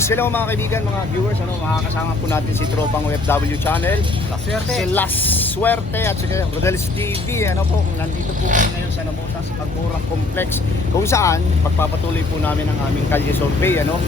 Luis, hello mga kaibigan, mga viewers, ano, makakasama po natin si Tropang OFW Channel. La Suerte. Si La Suerte at si Rodelis TV, ano po, kung nandito po kami ngayon sa Namota sa Pagbura Complex, kung saan pagpapatuloy po namin ang aming Calle survey, ano,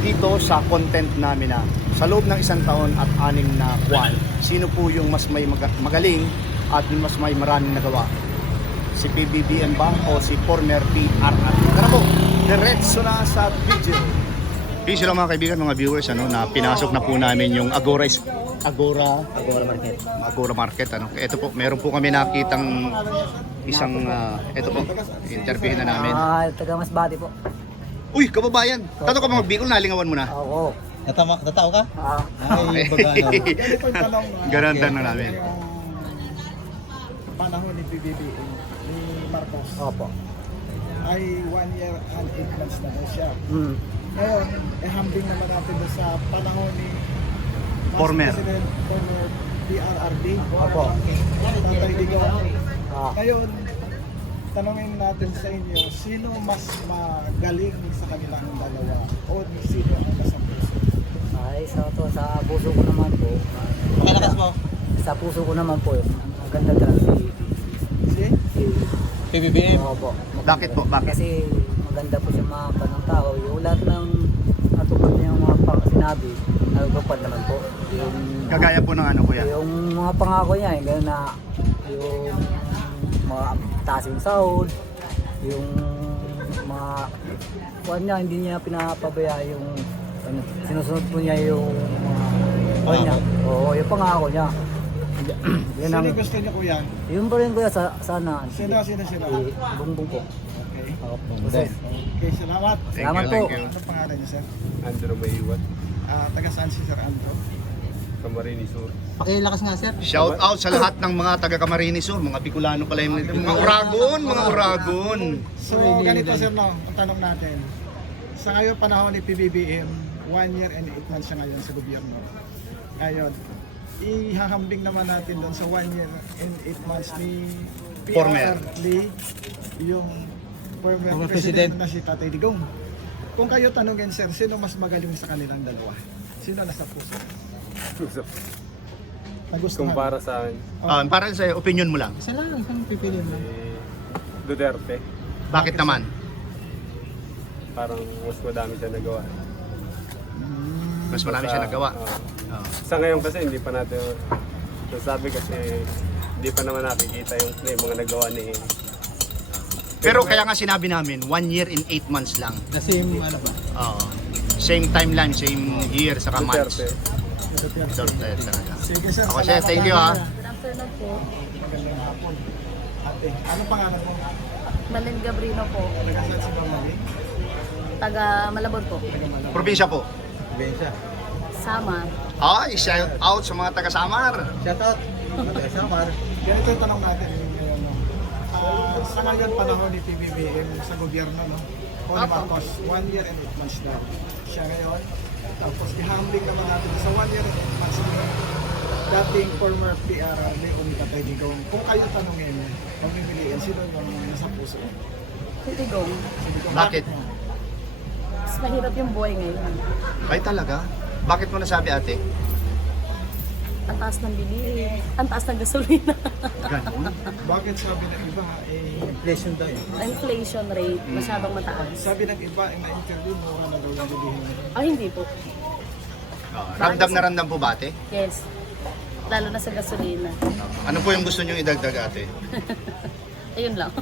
dito sa content namin na sa loob ng isang taon at anim na buwan, sino po yung mas may mag- magaling at yung mas may maraming nagawa? Si PBBM ba o si former PRR? Tara po, diretso na sa video. Yung sila mga kaibigan, mga viewers, ano, na pinasok na po namin yung Agora Agora Agora Market. Agora Market, ano. Ito po, meron po kami nakitang isang, uh, ito po, interviewin na namin. Ah, uh, taga mas body po. Uy, kababayan! So, Tato ka mga bigol, nalingawan mo na. Oo. Oh, oh. Tatawa, ka? Oo. Ah. Ay, okay. baga uh, na. namin. Uh, panahon ni PBB, ni Marcos. Opo. Ay, one year and eight months na siya. Hmm. Ngayon, eh humbling naman natin sa panahon ni former no, PRRD. Apo. Tatay Digo. Ngayon, tanongin natin sa inyo, sino mas magaling sa kanilang dalawa? O sino ang mas puso? Ay, sa so, to, sa puso ko naman po. Pakalakas na, mo. Sa puso ko naman po. Ang ganda talaga si PBBM. Si? PBBM. Si. Opo. Okay. Bakit po? Bakit? Kasi maganda po siya mga tao yung lahat ng natupad niya yung mga pangasinabi nagpapad naman po yung, kagaya po ng ano kuya yung mga pangako niya yung, na, yung, yung mga taas yung sahod yung mga kuha niya hindi niya pinapabaya yung ano, sinusunod po niya yung mga niya. Oo, yung pangako niya yan ang, sino gusto niyo kuya? Yun sa, po rin sana. Sino, sino, sino? Eh, bumbong po. Okay. okay. salamat. Ay, thank salamat you, po. Thank you. pangalan niya, sir? Andrew Mayuwat. Ah, taga saan si Sir Andrew? Eh, Camarines Sur. Okay, lakas nga, sir. Shout out sa lahat ng mga taga Camarines Sur, mga Bicolano pala okay. yung mga Uragon, mga Uragon. So, ganito sir, no, ang tanong natin. Sa ngayon panahon ni PBBM, one year and eight months siya ngayon sa gobyerno. Ngayon, ihahambing naman natin doon sa one year and eight months ni PR Lee, yung former president, president na si Tatay Digong. Kung kayo tanongin, sir, sino mas magaling sa kanilang dalawa? Sino na sa puso? Puso. Nagustuhan. Kumpara sa akin. Okay. Um, para sa opinion mo lang. Isa lang, isang pipiliin mo. Eh, Duterte. Bakit, Bakit naman? Sa... Parang mas madami siya nagawa. Mm. Mas marami siya nagawa. Sa, uh, oh. Sa ngayon kasi hindi pa natin sabi kasi eh, hindi pa naman nakikita yung, yung mga nagawa ni eh. Pero kaya nga sinabi namin, one year in eight months lang. The same, ano ba? Oo. Same timeline, same year, saka Duterte. months. Duterte. Duterte. Duterte. Sige sir, okay, salamat thank you man. ha. Good afternoon po. Ate, ano pangalan mo? Malin Gabrino po. Nagasal sa Malin? Taga Malabon po. Probinsya po. Probinsya. Samar. Ay, oh, shout out sa mga taga Samar. Shout out. Samar. Ganito yung tanong natin sa ngayon panahon ni PBBM sa gobyerno, no? Paul Bakit? Marcos, one year and eight months daw. Siya ngayon. Tapos ihambing naman natin sa so, one year and eight months na dating former PR ni Umi Katay Digong. Kung kayo tanongin, pagbibiliin, sino yung nasa puso? Si Digong. Bakit? Mas mahirap yung buhay ngayon. Ay talaga? Bakit mo nasabi ate? ang taas ng binili, ang taas ng gasolina. Ganun? Bakit sabi ng iba, eh, inflation daw Inflation rate, mm. masyadong mataas. Sabi ng iba, in eh, the interview, mura na daw yung Ah, oh, hindi po. Uh, ramdam na ramdam po ba, ate? Yes. Lalo na sa gasolina. Uh, ano po yung gusto niyo idagdag, ate? Ayun lang.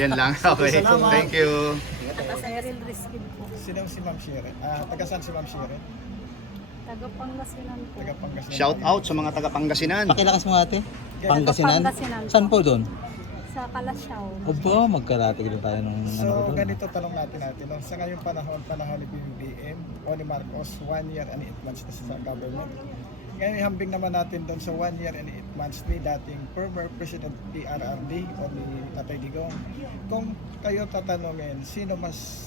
Ayun lang? Okay. Thank you. Thank okay. you. At sa Eril okay. Riskin po. Sinang si Ma'am Shire? Uh, taga saan si Ma'am Shire? Tagapangasinan po. Tagapangasinan. Shout out sa mga tagapangasinan. Pakilakas mo ate. Pangasinan. Saan po doon? Sa Kalasyaw. Opo, magkarate ka tayo nung so, ano So, ganito talong natin natin. Sa ngayong panahon, panahon ni PBBM, Oni Marcos, one year and eight months na siya sa government. Ngayon, hambing naman natin doon sa one year and eight months ni dating former President PRRD o ni Tatay Digong. Kung kayo tatanungin, sino mas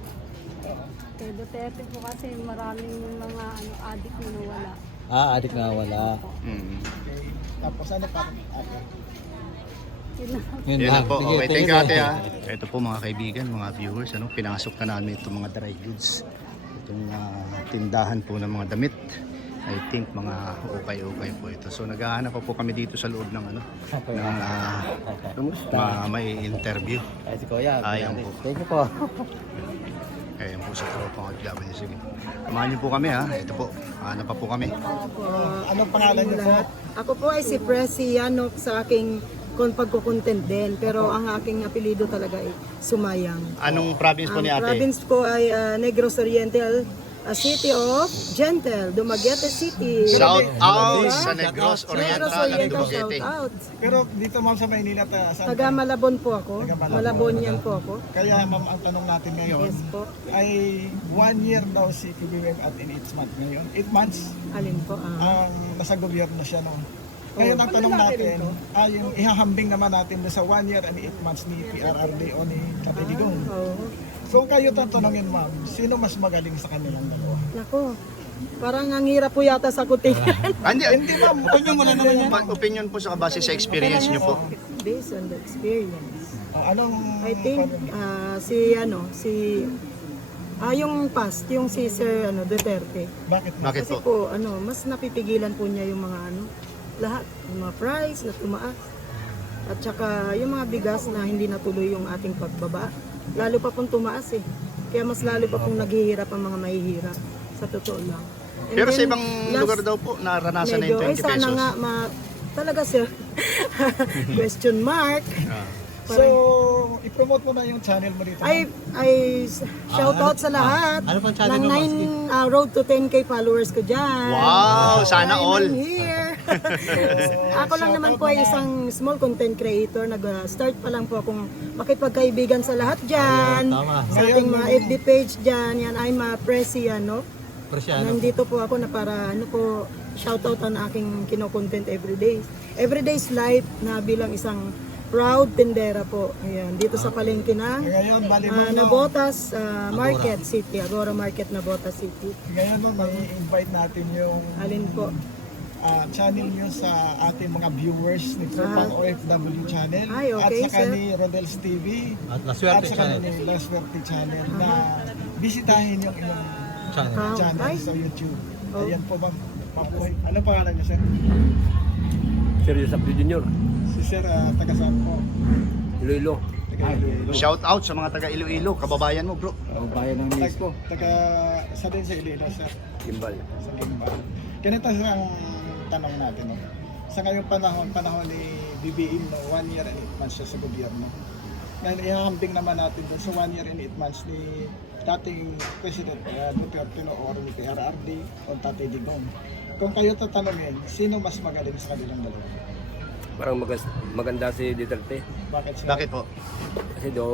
Duterte po kasi maraming mga ano, adik na nawala. Ah, adik na wala. Mm. Okay. Tapos ano pa? Yun na, na po. Okay, oh, thank you ate yon ha. Yon ito po mga kaibigan, mga viewers. Ano, pinasok na namin itong mga dry goods. Itong uh, tindahan po ng mga damit. I think mga okay-okay po ito. So naghahanap po kami dito sa loob ng ano, okay. ng uh, okay. uh, uh, may interview. Ay, si Kuya. Ayan po. Thank you po. po sa tropa ko dyan. Sige. Kamahan niyo po kami ha. Ito po. Ah, ano pa po kami. Oh, uh, anong pangalan niyo po? Ako po ay si Presi Yanok sa aking kung pag pagkukontent din. Pero okay. ang aking apelyido talaga ay Sumayang. Anong province po ni ate? Ang um, province ko ay uh, Negros Oriental a city of gentle Dumaguete City. Shout, shout out ba? sa Negros Oriental ng Dumaguete. Pero dito mo sa Maynila ta sa Taga Malabon po ako. Malabon, Malabon yan Malabon. po ako. Kaya ma'am ang tanong natin ngayon yes ay one year daw si Kibiwek at in each month ngayon. Eight months. Alin po? Ah. Ang um, nasa gobyerno siya no. Kaya oh, ang tanong na natin, ay yung oh. ihahambing naman natin na sa one year I and mean, eight months ni PRRD yeah, right. o ni Kapiligong. Ah, oh. So kayo tatanungin ma'am, sino mas magaling sa kanilang dalawa? Nako. Parang ang hirap po yata sa kutingin. Uh, hindi, hindi ma'am. Opinion mo na naman yan. Yan. Opinion po sa base sa experience niyo po. po. Based on the experience. Uh, anong... I think uh, si ano, si... Ah, uh, yung past, yung si Sir ano, Duterte. Bakit, Bakit kasi po? Kasi po, ano, mas napipigilan po niya yung mga ano, lahat. Yung mga price na tumaas. At saka yung mga bigas na hindi natuloy yung ating pagbaba lalo pa pong tumaas eh. Kaya mas lalo pa pong okay. naghihirap ang mga mahihirap. Sa totoo lang. And Pero then, sa ibang last, lugar daw po, naranasan medyo, na yung 20 pesos. Ay, sana pesos. nga, ma- talaga sir. Question mark. uh -huh. So, i-promote mo na yung channel mo dito. Ay, ay uh, shout out ano, sa lahat. Uh, ano pang channel 99, mo? Ng 9 si? uh, road to 10k followers ko diyan. Wow, oh, sana I'm all. I'm here. ako lang shoutout naman po ma. ay isang small content creator. Nag-start pa lang po akong makipagkaibigan sa lahat dyan. Ayan, sa Ngayon ating mga FB page dyan. Yan, I'm a presi, ano. Presiano. Nandito po ako na para, ano po, out ang aking kinokontent everyday. Everyday's life na bilang isang proud tendera po. Ayan, dito oh. sa palengke na Ngayon, bali uh, mo Nabotas, uh, na uh, Market City, Agora Market na Botas City. Ngayon mo, mag-invite natin yung... Alin po? uh, channel niyo sa ating mga viewers ni Kupang uh, ah. OFW channel ay, okay, at saka sir. ni Rebels TV at, La Suerte at saka channel. ni Laswerte channel uh-huh. na bisitahin niyo yung channel, uh, -huh. yung channel uh, sa YouTube. Oh. Ayan ay, po ma'am. Papoy. Ano pangalan niyo sir? Sir Yusuf Junior. Si sir, uh, taga saan po? Iloilo. -ilo. -ilo. Ay, shout out sa mga taga Iloilo, -ilo, kababayan mo bro. Hello. Kababayan ng mismo. Like, taga, taga sa din -ilo, sa Iloilo sa Gimbal. Sa Gimbal. Kanita sa uh, tanong natin. No? Sa ngayong panahon, panahon ni BBM, no, one year and eight months siya sa gobyerno. Ngayon, ihahambing naman natin doon sa one year and eight months ni dating President uh, Duterte no, or ni PRRD o Tati Digong. Kung kayo tatanungin, sino mas magaling sa kanilang dalawa? Parang mag- maganda si Duterte. Bakit siya? Bakit po? Kasi do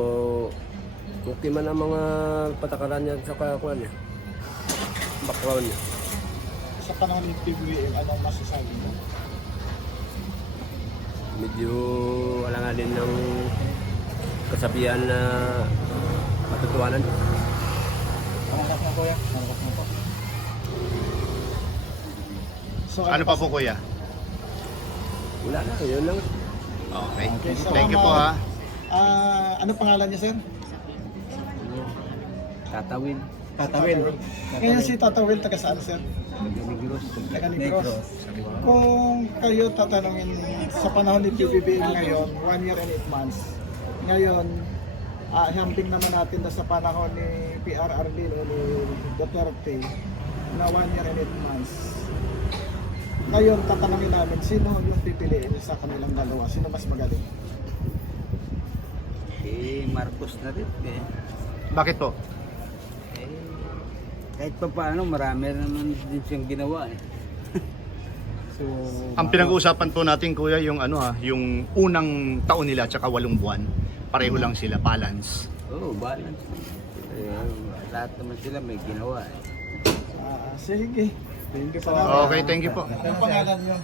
okay man ang mga patakaran niya sa kakuha niya. Background niya sa panahon ng PBM, ano masasabi mo? Medyo wala nga din ng kasabihan na matutuwanan. Ano Pangakas mo, Kuya. Pangakas mo pa. So, ano, ano pa, sa... pa po, Kuya? Wala na. Yun lang. Okay. okay. So, Thank ma... you po, ha. Uh, ano pangalan niya, sir? Tatawin. Tatawin. Tatawin. Ngayon tata eh, tata si Tatawin, taga saan, sir? Na libros, na libros. Kung kayo tatanungin sa panahon ni PBB ngayon, 1 year and 8 months, ngayon, uh, ah, hamping naman natin na sa panahon ni PRR Bill o ni Duterte na 1 year and 8 months. Ngayon, tatanungin namin sino yung pipiliin sa kanilang dalawa, sino mas magaling. Eh, hey, Marcos na rin. Eh. Bakit po? Eh, hey kahit pa paano marami rin naman din siyang ginawa eh. so, ang pinag-uusapan po natin kuya yung ano ha, yung unang taon nila at saka walong buwan. Pareho hmm. lang sila, balance. Oh, balance. Eh, so, lahat naman sila may ginawa eh. Uh, sige. Thank, okay, thank you po. okay, thank you po. Ang pangalan niyo?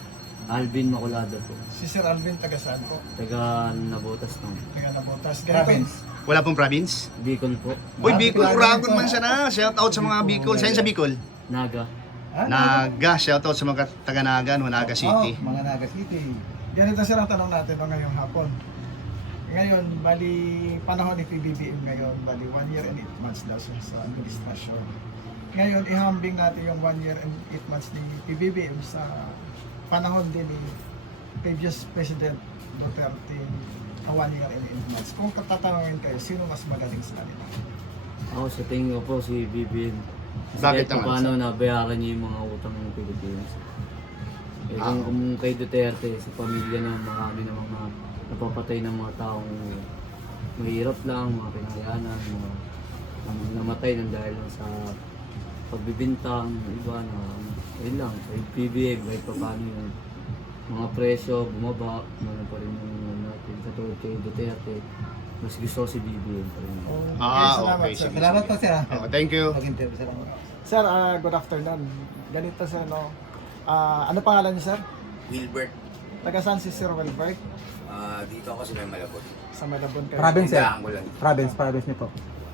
Alvin Maculada po. Si Sir Alvin taga saan po? Taga Nabotas po. Taga Nabotas. Grabe. Wala pong province? Bicol po. Uy, Bicol, Uragon man siya na. Shout out sa mga Bicol. Bicol. Bicol. Sa'yo sa Bicol? Naga. Naga. Naga. Shout out sa mga taga Naga, Naga oh, City. Oh, mga Naga City. Ganito ito silang tanong natin mga ngayong hapon. Ngayon, bali panahon ni PBBM ngayon, bali one year and eight months daw siya sa administrasyon. Ngayon, ihambing natin yung one year and eight months ni PBBM sa panahon din ni previous President Duterte katawan ng in advance. Kung tatatawagin kayo, sino mas magaling sa kanila? Ako sa tingin ko po si Vivian. Sa Bakit eh, naman? Paano sa... So. nabayaran niya yung mga utang ng Pilipinas? Eh, um, ah. kung kay Duterte, sa pamilya ng marami ng na mga napapatay ng mga taong mahirap lang, mga pinayanan, mga um, namatay ng dahil lang sa pagbibinta ng iba na um, ayun lang, sa PBA, kahit pa paano yun, mga presyo bumaba, ano pa rin yung ito katulad kay Duterte, mas gusto si BBM pa rin. Oh, okay, ah, okay. Salamat, okay. Si salamat po sir. Oh, thank you. Salamat. Sir, uh, good afternoon. Ganito sir, no? Uh, ano pangalan niya sir? Wilbert. Taga saan si Sir Wilbert? Uh, dito ako sa Malabon. Sa Malabon. Kayo. Province, sir. Province, province niyo po.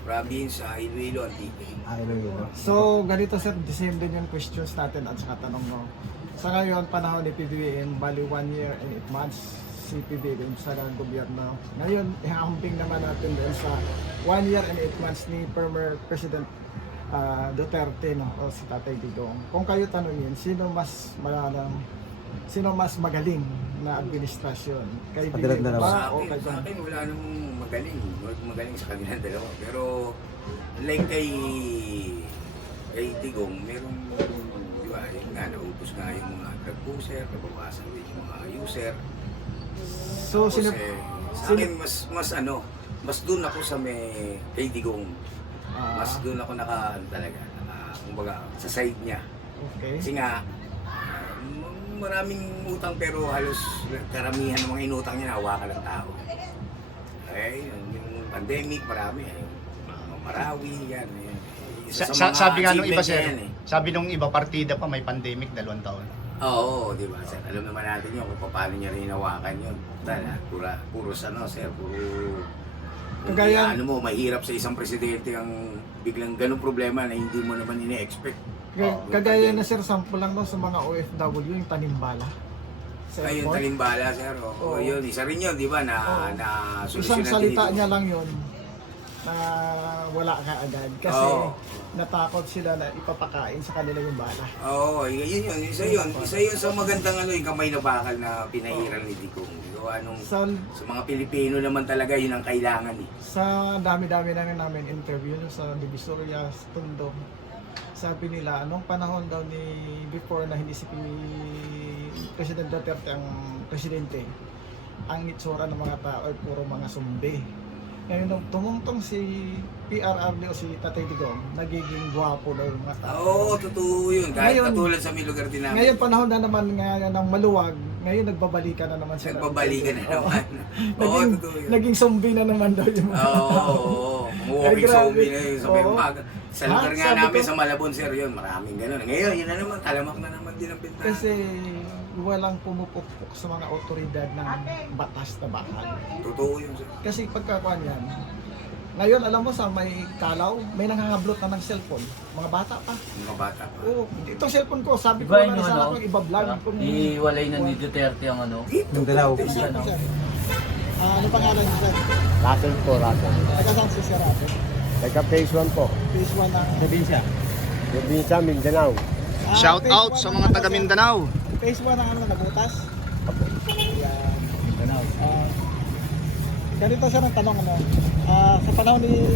Province, sa Iloilo at DK. Ah, Iloilo. So, ganito sir, the same din yung questions natin at saka tanong mo. Sa so, ngayon, panahon ni PBM, bali one year and eight months, CPB si dun sa ngayon, gobyerno. Ngayon, ihahumping eh, naman natin din sa one year and eight months ni former President uh, Duterte no, o si Tatay Didong. Kung kayo tanongin, sino mas malalang, sino mas magaling na administrasyon? Kay pa, na o sa kanilang dalawa? Sa akin, sa akin wala nang magaling. Magaling sa kanilang dalawa. Pero like kay kay Digong, meron yung nga, naubos nga yung mga drug user, nabawasan din yung mga user. So, Tapos, sino, sino... Eh, sa akin, mas, mas ano, mas doon ako sa may Lady Gong. Uh, mas doon ako naka, talaga, naka, uh, kumbaga, sa side niya. Okay. Kasi nga, uh, maraming utang pero halos karamihan ng mga inutang niya, hawakan lang tao. Okay, yung, pandemic, marami. Yung, eh. marawi, yan. Yung, eh. sa, sa, sa, mga sabi JPEG nga nung iba, sir, eh. sabi nung iba, partida pa, may pandemic, dalawang taon. Oo, oh, di ba? Sir, alam naman natin yun kung paano niya rin hinawakan yun. Dala, pura, puro sa ano, sir, puro... Kagaya... Hindi, ano mo, mahirap sa isang presidente ang biglang ganong problema na hindi mo naman ine-expect. Kagaya, oh, kagaya na sir, sample lang no, sa mga OFW, yung tanimbala. Sir, Ay, yung tanimbala, sir. Oo, oh, oh. yun. Isa rin yun, di ba, na, oh. na solusyon natin Isang salita niya doon. lang yun na wala ka agad kasi oh. natakot sila na ipapakain sa kanila yung bala. Oo, oh, yun, yun yun. Isa yun. Isa yun, yun, yun, yun. Oh. yun sa so magandang ano, yung kamay na bakal na pinahiral oh. ni Dikong. Yung anong, sa, so, sa so mga Pilipino naman talaga yun ang kailangan eh. Sa dami-dami dami namin namin interview sa so, Divisoria, sa Tundo, sabi nila, anong panahon daw ni before na hindi si President Duterte ang presidente, ang itsura ng mga tao ay puro mga sumbi. Ngayon nung tumuntong si PRR o si Tatay Digong, nagiging gwapo na yung mga tao. Oo, oh, totoo yun. Kahit ngayon, katulad sa may lugar Ngayon panahon na naman ngayon ng maluwag, ngayon nagbabalikan na naman sila. Nagbabalikan rami, na naman. Oo, oh, oh, naging, totoo yun. Naging zombie na naman daw yung oh, mga tao. Oo, oo. oh, taong. oh. moving oh, zombie na yun. Sabi, oh. sa lugar ha, nga namin ko, sa Malabon, sir, yun, maraming gano'n. Ngayon, yun na naman, talamak na naman din ang pintahan. Kasi, walang pumupukpok sa mga otoridad ng batas na bahay. Totoo yun. Sir. Kasi pagkakuan yan, ngayon alam mo sa may kalaw, may nangangablot na ng cellphone. Mga bata pa. Mga bata pa. Oo. Oh, itong cellphone ko, sabi Ibaan ko na sana ako, ano? iba-vlog. Kung... na ni Duterte po. ang ano? Ito. Yung dalaw. No? Uh, ano pangalan niyo, sir? Russell po, Russell. Taka saan siya, Russell? Taka like phase 1 po. Phase 1 na. Sabihin siya. Sabihin siya, Mindanao. Shout out sa mga taga sa Mindanao. Sir phase 1 na ano, nabutas. Ayan. Yeah. Uh, ganito siya ng tanong ano. Uh, sa panahon ni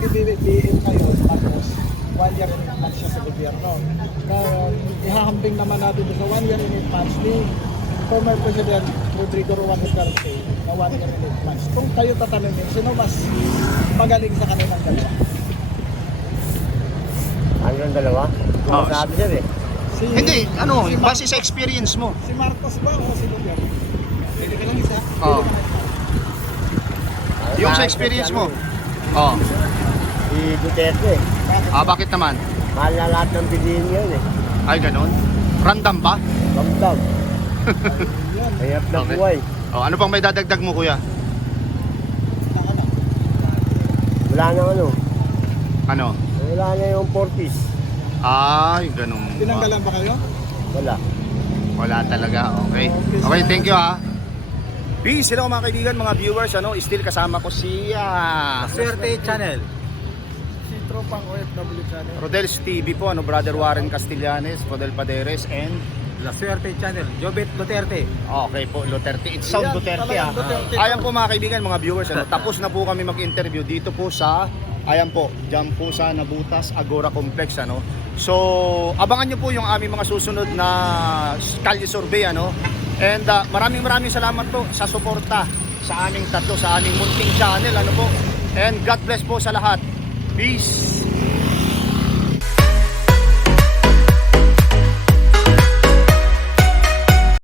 KBBM ngayon, Marcos, one year in advance siya sa gobyerno. Uh, uh ihahambing naman natin sa one year in advance ni former President Rodrigo Juan Duterte na one year in advance. Kung kayo tatanungin, sino mas magaling sa kanilang dalawa? Ano ang dalawa? Oh, sa atin ya, Si, Hindi, ano, si base sa experience mo. Si Marcos ba o si Lugia? Pwede ka lang isa. Oh. Ay, yung ay sa experience mo? Oo. Oh. Si Duterte. Ah, bakit naman? Mahal na lahat ng piliin yun eh. Ay, ganun? Random ba? Random. kaya na okay. buhay. Oh, ano pang may dadagdag mo, kuya? Wala na ano. Ano? Wala na yung 40s. Ay, ganun ba? Tinanggalan ba kayo? Wala. Wala talaga, okay. Okay, okay thank you ha. Peace, hello mga kaibigan, mga viewers. Ano, still kasama ko si... Suerte Channel. Si Tropang OFW Channel. Rodel's TV po, ano, Brother Warren Castellanes, Rodel Paderes, and... La Suerte Channel, Jobet Duterte. Okay po, Duterte. It's South Duterte, ha. Ayan po mga kaibigan, mga viewers. Ano, tapos na po kami mag-interview dito po sa... Ayan po, dyan po sa Nabutas Agora Complex ano. So, abangan nyo po yung aming mga susunod na kalye survey ano. And uh, maraming maraming salamat po sa suporta sa aming tatlo, sa aming munting channel ano po. And God bless po sa lahat. Peace!